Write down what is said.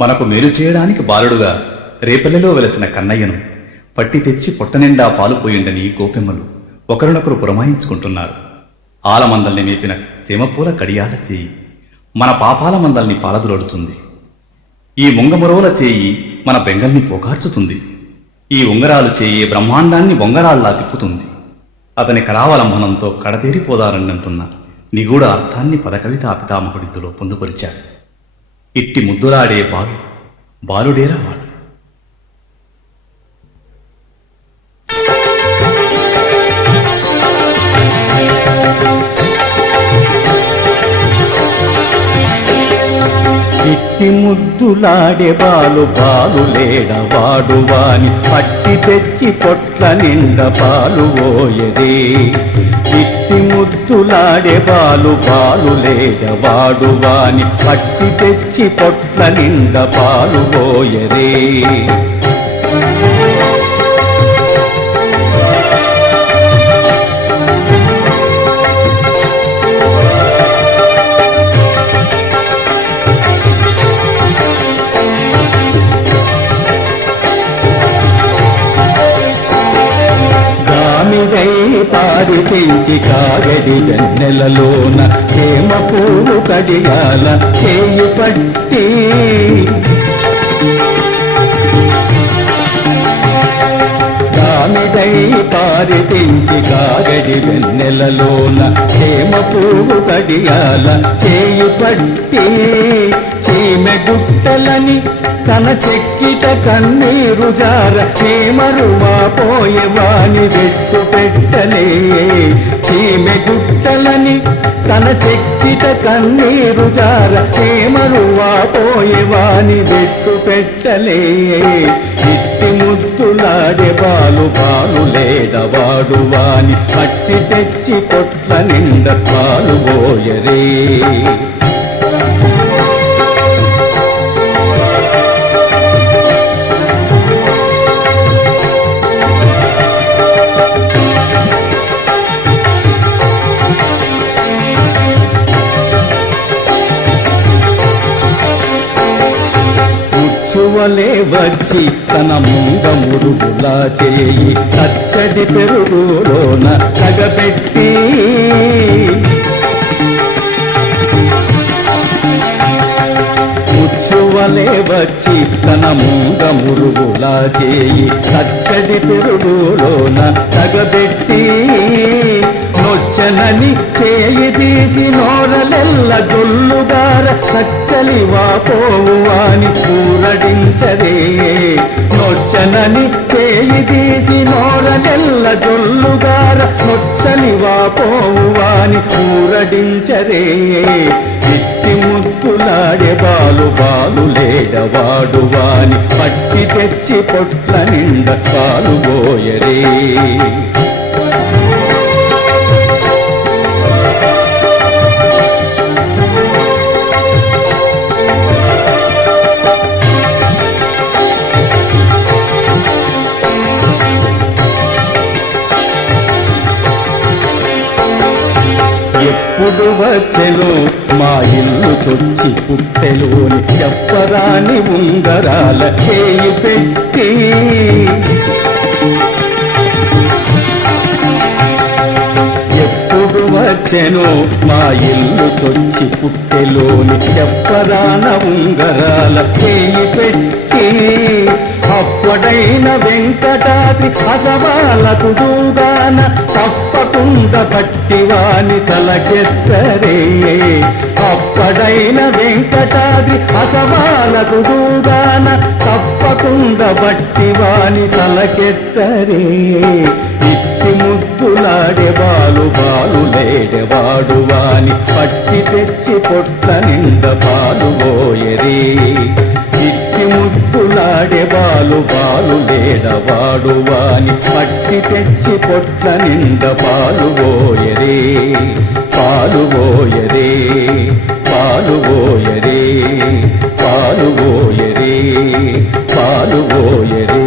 మనకు మేలు చేయడానికి బాలుడుగా రేపల్లెలో వెలసిన కన్నయ్యను పట్టి తెచ్చి పొట్టనిండా పాలు పోయిండని గోపెమ్మలు ఒకరినొకరు పురమాయించుకుంటున్నారు. ఆలమందల్ని మేపిన చేమపూల కడియాల చేయి మన పాపాల మందల్ని పాలదులోడుతుంది. ఈ ముంగమురవుల చేయి మన బెంగల్ని పోకార్చుతుంది. ఈ ఉంగరాలు చేయి బ్రహ్మాండాన్ని బొంగరాల్లా తిప్పుతుంది. అతని కరావలంబనంతో కడతేరిపోదారన్నంటున్న నిగూఢ అర్థాన్ని పదకవితా పితామహుడిందులో పొందుపరిచాడు. ఇట్టి ముద్దులాడే బాలుడేరా వాడు. ఇట్టి ముద్దులాడే బాలులేడవాడు వాని పట్టి తెచ్చి పొట్ల నిండ పాలు ఓయరే. ఇట్టి ముద్దులాడే బాలులేడవాడు వాని పట్టి తెచ్చి పొట్ల నిండ పాలు ఓయరే. పారి తెంచి కాగడి వెన్నెలలోన చేమ పువ్వు కడియాల చేయి పట్టి దామిదై పారి తెంచి కాగడి వెన్నెలలోన చేమ పువ్వు కడియాల చేయి పట్టి చీమె గుట్టలని తన చెక్కిట కన్నీరు జార చీమరువా పోయేవాని వెట్టు పెట్టలే. చీమె గుట్టలని తన చెక్కిట కన్నీరు జార చీమరువా పోయేవాని వెట్టు పెట్టలే. ఇట్టి ముద్దులాడే బాలులేడవాడు వాని పట్టి తెచ్చి పొట్ల నిండ పాలు పోయరే. వలే వచ్చి తన ముంగమురుగులా చేయి పచ్చడి పెరుగులోన తగబెట్టి ముచ్చువలే వచ్చి తన ముంగమురుగులా చేయి పచ్చడి పెరుగులోన తగబెట్టి నొచ్చనని చేయి తీసి నోరలెల్ల జొల్లుగార సచ్చలివా పోవాని కూరడించరే. నొచ్చనని చేయి తీసి నోరలెల్ల జొల్లుగార నొచ్చలివా పోవాని కూరడించరే. ఇట్టి ముద్దులాడే బాలులేడవాడు వాని పట్టి తెచ్చి పొట్ల నిండ పాలు పోయరే. ఎప్పుడు వచ్చెను మా ఇల్లు చొచ్చి పుట్టెలోని చెప్పరాని ఉంగరాల చేయి పెట్టి. ఎప్పుడు వచ్చెను మా ఇల్లు చొచ్చి పుట్టెలోని చెప్పరాన ఉంగరాల చేయి పెట్టి. అప్పుడైన వెంకటాద్రి అసవాలకు దూగాన తప్పకుండా పట్టివాని తలకెత్తరే. అప్పుడైన వెంకటాద్రి అసవాలకు దూగాన తప్పకుండా పట్టివాని తలకెత్తరే. ఇట్టి ముద్దులాడే బాలులేడవాడు వాని పట్టి తెచ్చి పొట్ల నిండ పాలు పోయరే. ఇట్టి ముద్దులాడే బాలులేడవాడు వాని పట్టి తెచ్చి పొట్ల నిండ పాలు పోయరే. పాలు పోయరే, పాలు పోయరే, పాలు పోయరే, పాలు పోయరే.